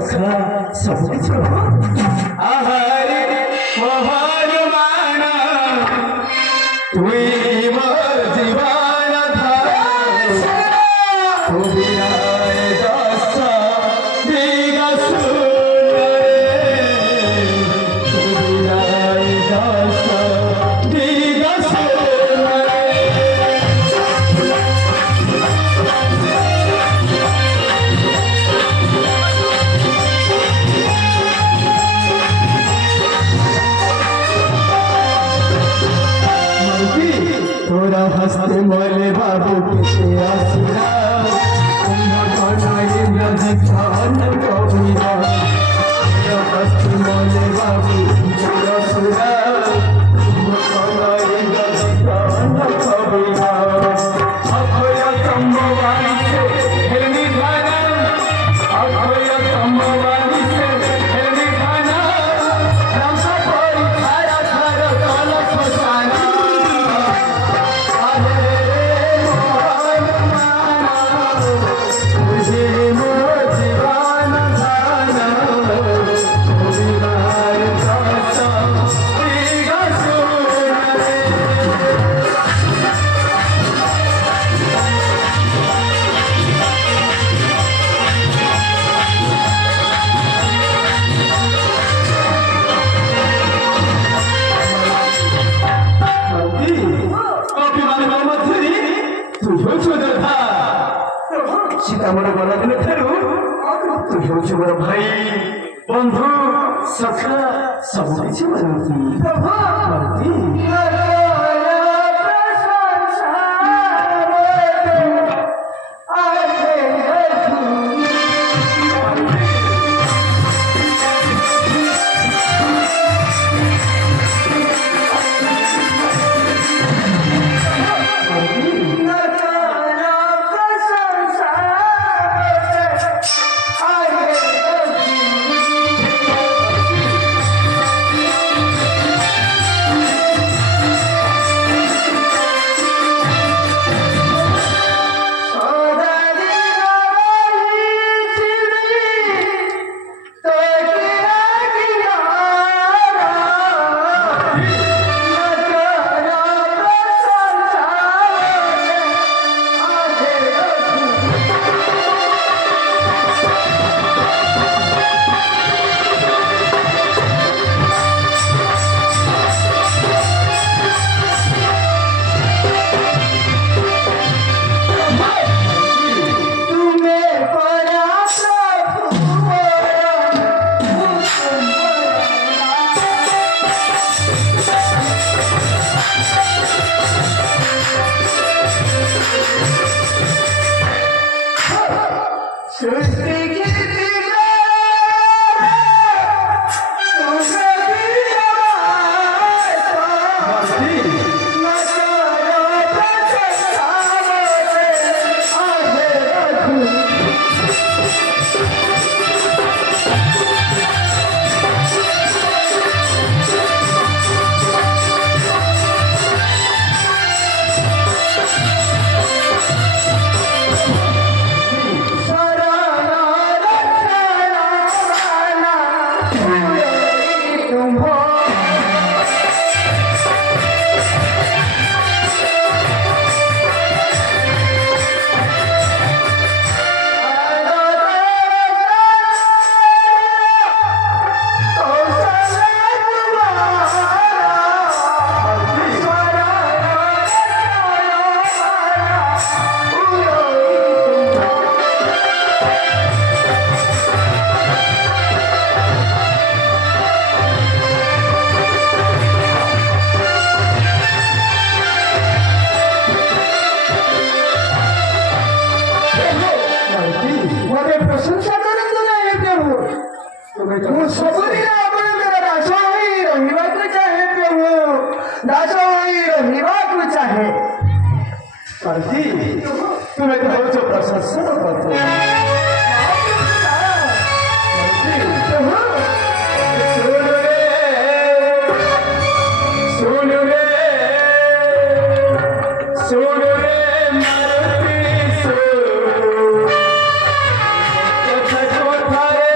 ସଖା ସବୁ କିଛି ଆହାରେ ମହାନ ମାନ ତୁଇ ମୋ ଜୀବନ ଧାର ତୁବିରାଏ ଦଶ ଦିଗ ସୁନରେ ତୁବିରାଏ ଦଶ ଦିଗ ସୁନରେ तोरा हस्ते मोले बाबू किसे आसिरा कुंभकर्ण इंद्र ध्यान कबीरा तोरा हस्ते मोले बाबू किसे आसिरा कुंभकर्ण इंद्र ध्यान कबीरा अभय संभवानी से हे निधाना अभय संभवानी से हे निधाना राम परी थारा थारा काल फसाना सीतामढ़ गला दिन ठारू तू हेउछु मोर भाई बंधु सखा सब किछि मानती तुम्हें तो प्रशंसा करते मारुति सो कथा कथा रे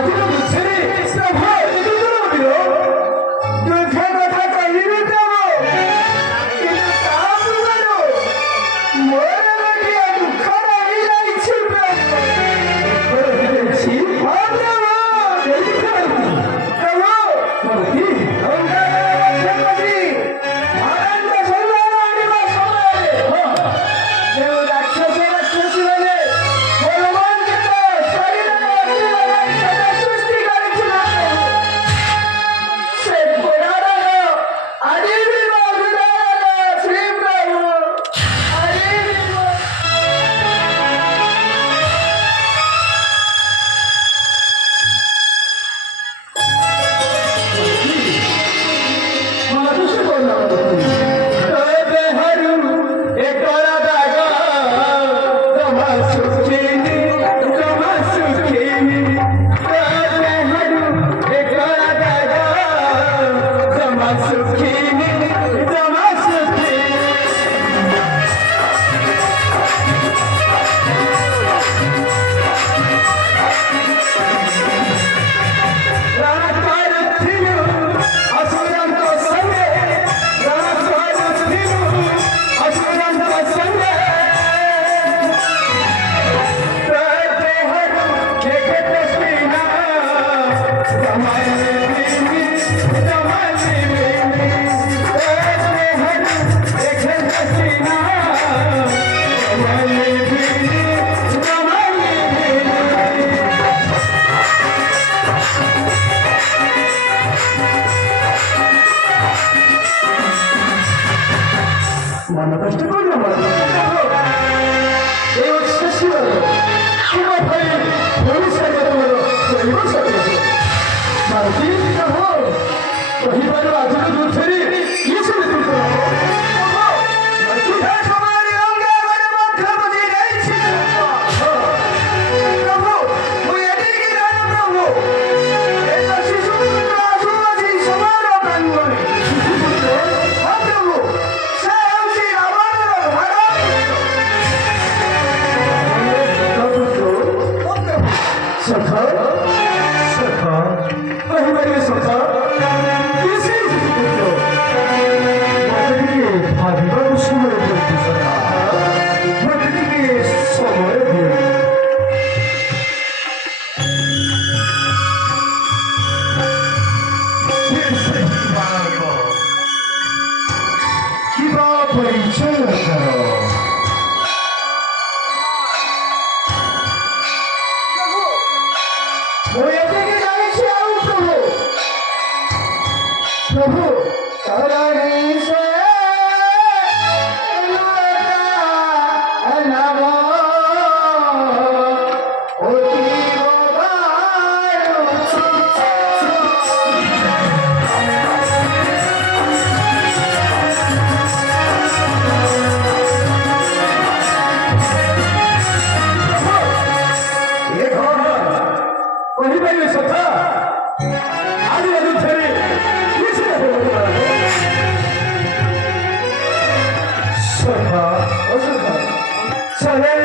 아들은 무체리 스타파 이들어오며 눈태가 다가 이른다고 이제 다음으로 뭐라는 게아주 가라 이라이 칠배 그렇지 반가워 내리카라고 그렇지 영가가 태까지 말한다 설마는 아니마 설마해 매우 낙서시면은 Mana pasti kau nak buat? Lewat stasiun, cuma pergi polis saja dulu, terima saja. Nanti kita mau, kau baru ajar dulu sendiri, ini sudah tutup. Nanti kita kembali angga pada mata budi dari sini. Kamu, mungkin kita ada kamu. Kita siswa masih sama orang ini. सरकार सरकार कहीं बड़ी सरकार किसी को मदद के भागीदार समय देती सरकार मदद के समय दे कि बात परिचय करो प्रभु करणी से नमो सरकार